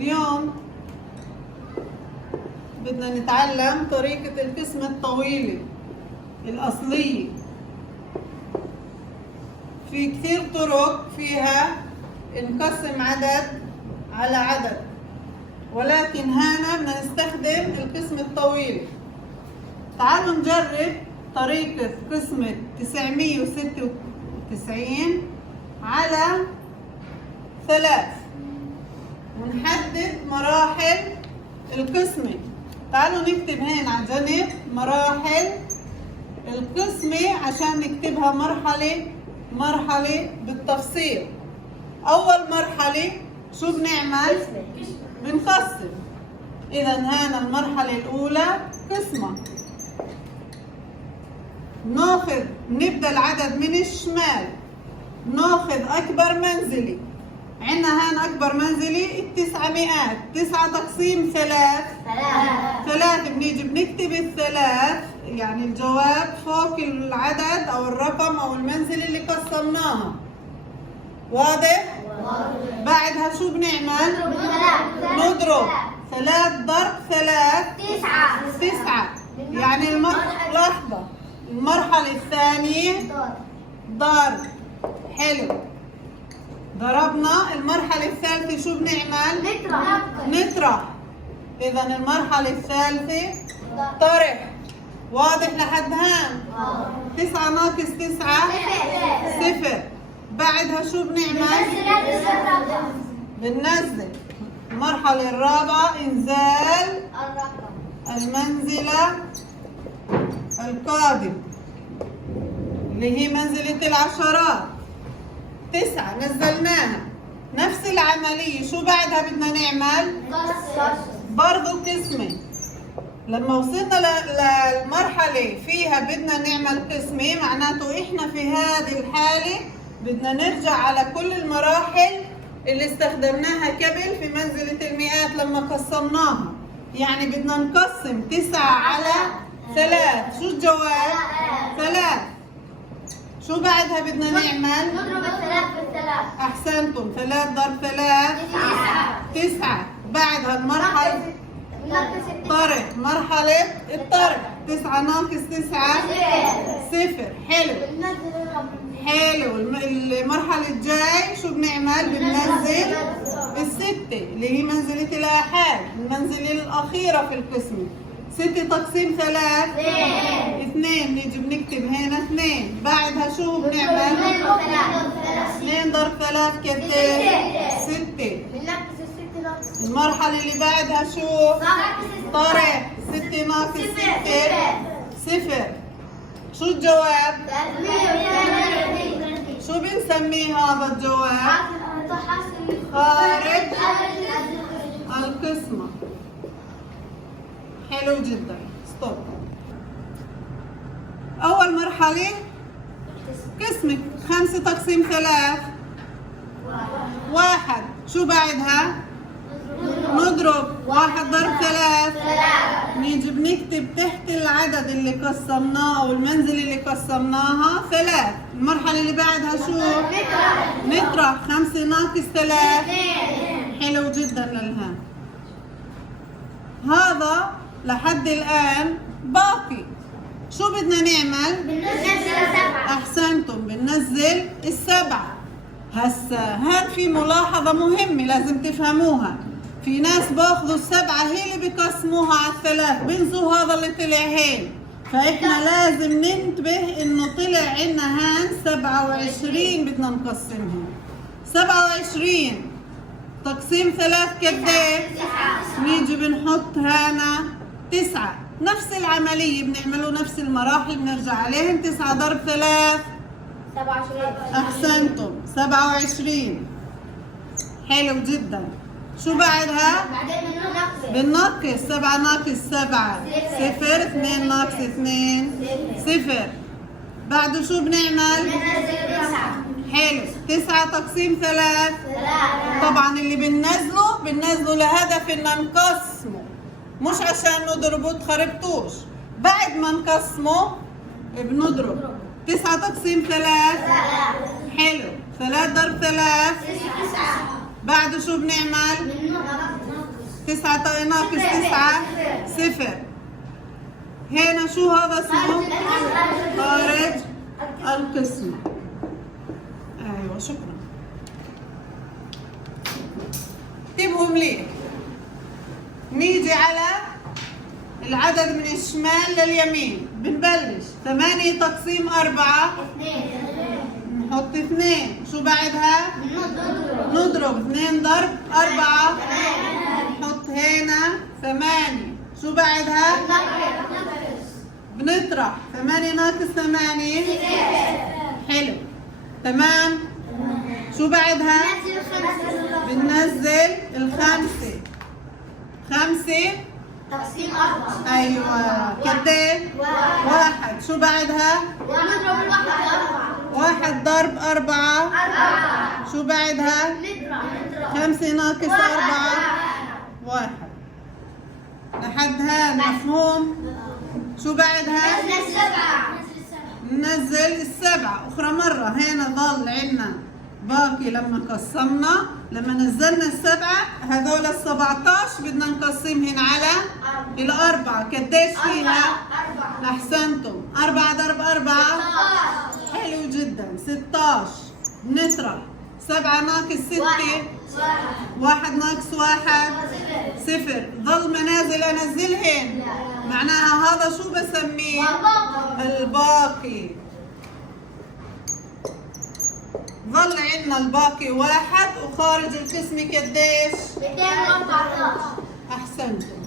اليوم بدنا نتعلم طريقة القسمة الطويلة الأصلية. في كثير طرق فيها نقسم عدد على عدد، ولكن هنا بدنا نستخدم القسمة الطويلة. تعالوا نجرب طريقة قسمة 996 على 3 ونحدد مراحل القسمة. تعالوا نكتب هنا على جنب مراحل القسمة عشان نكتبها مرحلة بالتفصيل. أول مرحلة شو بنعمل؟ بنقسم. إذا هنا المرحلة الأولى قسمة. نبدأ العدد من الشمال، ناخذ أكبر منزلي. عندنا هان أكبر منزلي 900. 9 تقسيم 3 بنيجي بنكتب الثلاث، يعني الجواب فوق العدد أو الرقم أو المنزل اللي قسمناها. واضح؟ بعدها شو بنعمل؟ نضرب 3 ضرب 3 9. يعني لحظة، المرحلة الثانية ضرب. حلو، ضربنا. المرحلة الثالثة شو بنعمل؟ نطرح. إذا المرحلة الثالثة طرح. واضح لحد هان؟ 9 ناقص 9 0. بعدها شو بنعمل؟ بننزل. المرحلة الرابعة إنزال المنزلة القادم اللي هي منزلة العشرات. 9 نزلناها. نفس العملية. شو بعدها بدنا نعمل؟ برضو قسمة. لما وصلنا للمرحلة فيها بدنا نعمل قسمة، معناته احنا في هذه الحالة بدنا نرجع على كل المراحل اللي استخدمناها قبل في منزلة المئات لما قسمناها. يعني بدنا نقسم 9 على 3. شو الجواب؟ 3. شو بعدها بدنا نعمل؟ نضرب 3 في 3. أحسنتم. 3 ضرب 3 9. بعدها المرحلة طرح. مرحلة الطرح 9 ناقص 9 0. حلو. المرحلة الجاي شو بنعمل؟ بننزل 6 اللي هي منزلة الآحاد، المنزلة الأخيرة في القسمة. 6 تقسيم 3 2. نيجي بنكتب هنا 2. بعدها شو بنعمل؟ 2 ضرب 3 قديش؟ 6. المرحلة اللي بعدها شو؟ طرح. 6 ناقص 6 0. شو الجواب؟ شو بنسميه هذا الجواب؟ خارج القسمة. حلو جدا. ستوب. أول مرحلة قسمة 5 تقسيم 3 1. شو بعدها؟ نضرب 1 ضرب 3. نيجي بنكتب تحت العدد اللي قسمناه أو المنزل اللي قسمناها 3. المرحلة اللي بعدها شو؟ نطرح. 5 ناقص 3 حلو جدا للهان. هذا لحد الآن باقي. شو بدنا نعمل؟ بننزل 7. أحسنتم، بننزل 7. هسا هان في ملاحظة مهمة لازم تفهموها. في ناس باخذوا 7 هي اللي بقسموها على 3، بنسوا هذا اللي طلع هين. فإحنا لازم ننتبه إنه طلع عنا هان 27 بدنا نقسمهم. 27 تقسيم 3 قديش؟ نيجي بنحط هنا 9. نفس العملية بنعملوا نفس المراحل بنرجع عليهم. 9 ضرب 3 27. أحسنتم 27. حلو جدا. شو بعدها؟ بعدين بننقص. 7 ناقص 7 0. 2 ناقص 2 0. بعده شو بنعمل؟ بننزل 9. حلو. 9 تقسيم 3 طبعا اللي بننزله لهدف ان نقسمه، مش عشان نضربه تخربطوش. بعد ما نقسمه بنضرب. 9 تقسيم 3 حلو. 3 ضرب 3 9. بعده شو بنعمل؟ 9 ناقص 9 0. هنا شو هذا اسمه؟ خارج القسمة. ايوه شكرا. انتبهوا مليح. نيجي على العدد من الشمال لليمين. بنبلش 8 تقسيم 4. نحط 2. شو بعدها؟ نضرب 2 ضرب 4. نحط هنا 8. شو بعدها؟ بنطرح 8 ناقص 8. حلو تمام. شو بعدها؟ بننزل الخمسة. 5 تقسيم 4. ايوه قديه؟ 1. شو بعدها؟ ونضرب الواحد 4. 1 ضرب 4. 4. شو بعدها؟ نضرب 5 ناقص 4. 1. لحد هان مفهوم؟ شو بعدها؟ نزل 7. ننزل 7. أخرى مرة. هنا ضل عنا باقي لما قسمنا. لما نزلنا 7 هذول 17 بدنا نقسمهن على 4. قديش فيها؟ 4. أحسنتم. 4 ضرب 4. حلو جدا. 16. نطرح 7 ناقص 6. 1 ناقص 1 0. ظل منازل أنزلهن. معناها هذا شو بسميه؟ الباقي. ظل عندنا الباقي 1 وخارج القسم قديش؟ 214. أحسنتم.